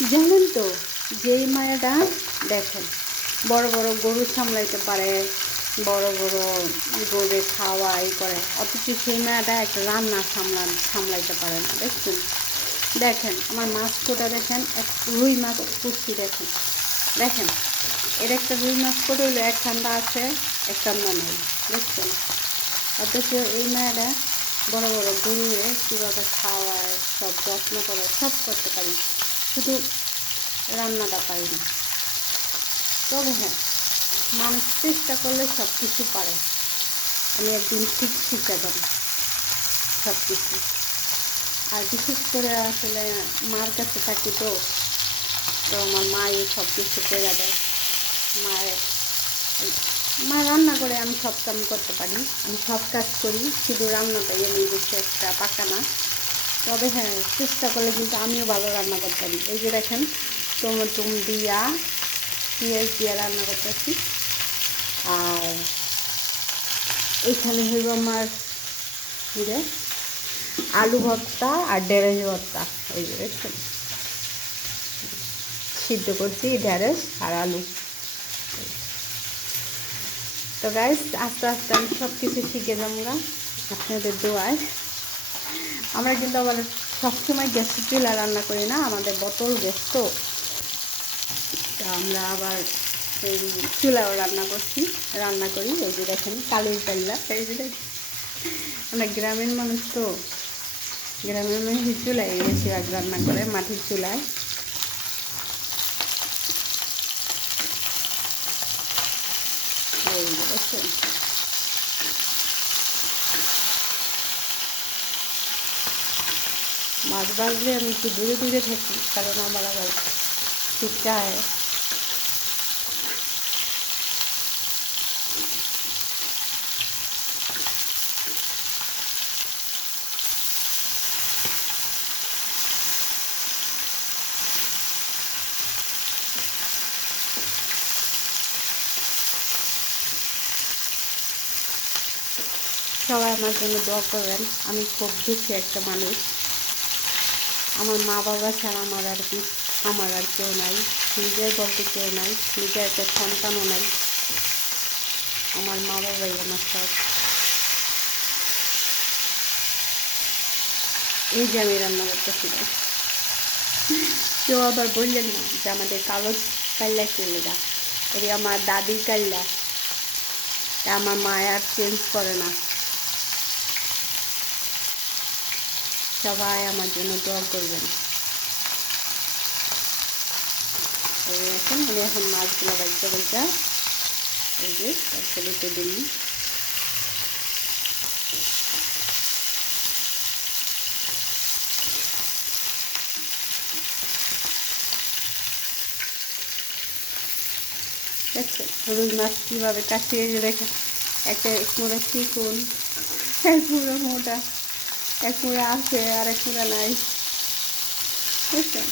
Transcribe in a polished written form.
জানেন তো যেই মায়াটা দেখেন বড় বড় গরু সামলাইতে পারে, বড় বড় গরু খাওয়া ই করে, অথচ সেই মায়াটা একটা রান্না সামলাইতে পারে না। দেখছেন, দেখেন আমার মাছ কোটা দেখেন, এক রুই মাছ কুচি দেখেন, দেখেন এর একটা রুই মাছ কোটা হইলো এক ঠান্ডা আছে, এক ঠান্ডা নেই। দেখছেন, অথচ এই মায়েরা বড় বড় গরুরে কীভাবে খাওয়ায়, সব যত্ন করে, সব করতে পারি, শুধু রান্নাটা পারি না। তবে হ্যাঁ, মানুষ চেষ্টা করলে সব কিছু পারে। আমি একদিন ঠিক শিখে যাব সব কিছু। আর বিশেষ করে আসলে মার কাছে থাকি তো, তো আমার মাই সব কিছু করে দেয়। মায়ের মা রান্না করে, আমি সব কাম করতে পারি, আমি সব কাজ করি, শুধু রান্নাটাই আমি বেশি একটা পাকা না। তবে হ্যাঁ, চেষ্টা করলে কিন্তু আমিও ভালো রান্না করতে পারি। এই যে দেখেন টমেটো দিয়া পেঁয়াজ দিয়ে রান্না করতেছি। আর এইখানে হইব আমার যে আলু ভর্তা আর ঢেঁড়স ভর্তা। এই যে দেখছেন সিদ্ধ করছি ঢেঁড়স আর আলু। তো গাইস আস্তে আস্তে আমি সব কিছু শিখে যাবো আপনাদের দোয়ায়। আমরা কিন্তু আবার সবসময় গ্যাসের চুলা রান্না করি না, আমাদের বোতল গ্যাস তো আমরা আবার এই চুলাও রান্না করি। এই যে দেখেন কালোই পাল্লা, এই যে আমরা গ্রামের মানুষ তো, গ্রামের মানুষ চুলায় বেশিরভাগ রান্না করে, মাটির চুলায়। এই যে দেখছেন মাছ ভাজলে আমি একটু দূরে দূরে থাকি, কারণ আমার আবার শিক্ষা হয়। সবাই আমার জন্য দোয়া করবেন। আমি খুব দুঃখী একটা মানুষ, আমার মা বাবা ছাড়া আমার আর কেউ নাই, নিজের বলতে কেউ নাই, নিজের একটা সন্তানও নাই। আমার মা বাবাই আমার সব। এই যে আমি রান্না করতেছি, কেউ আবার বললেন না যে আমাদের কালো কাল্লা চলে যা, এটি আমার দাদির কাল্লা, আমার মা আর চেঞ্জ করে না। সবাই আমার জন্য দোয়া করবেন। এই আমি এখন মাছগুলো বাইতে এই যে তরকারিতে দিই। দেখছেন রুই মাছ কীভাবে কাটিয়ে দেখেন, একটা এক মুড়া চিকুন, এক মুড়া মোটা, এক মুড়া আছে আর এক মুড়া নাই। বুঝছেন,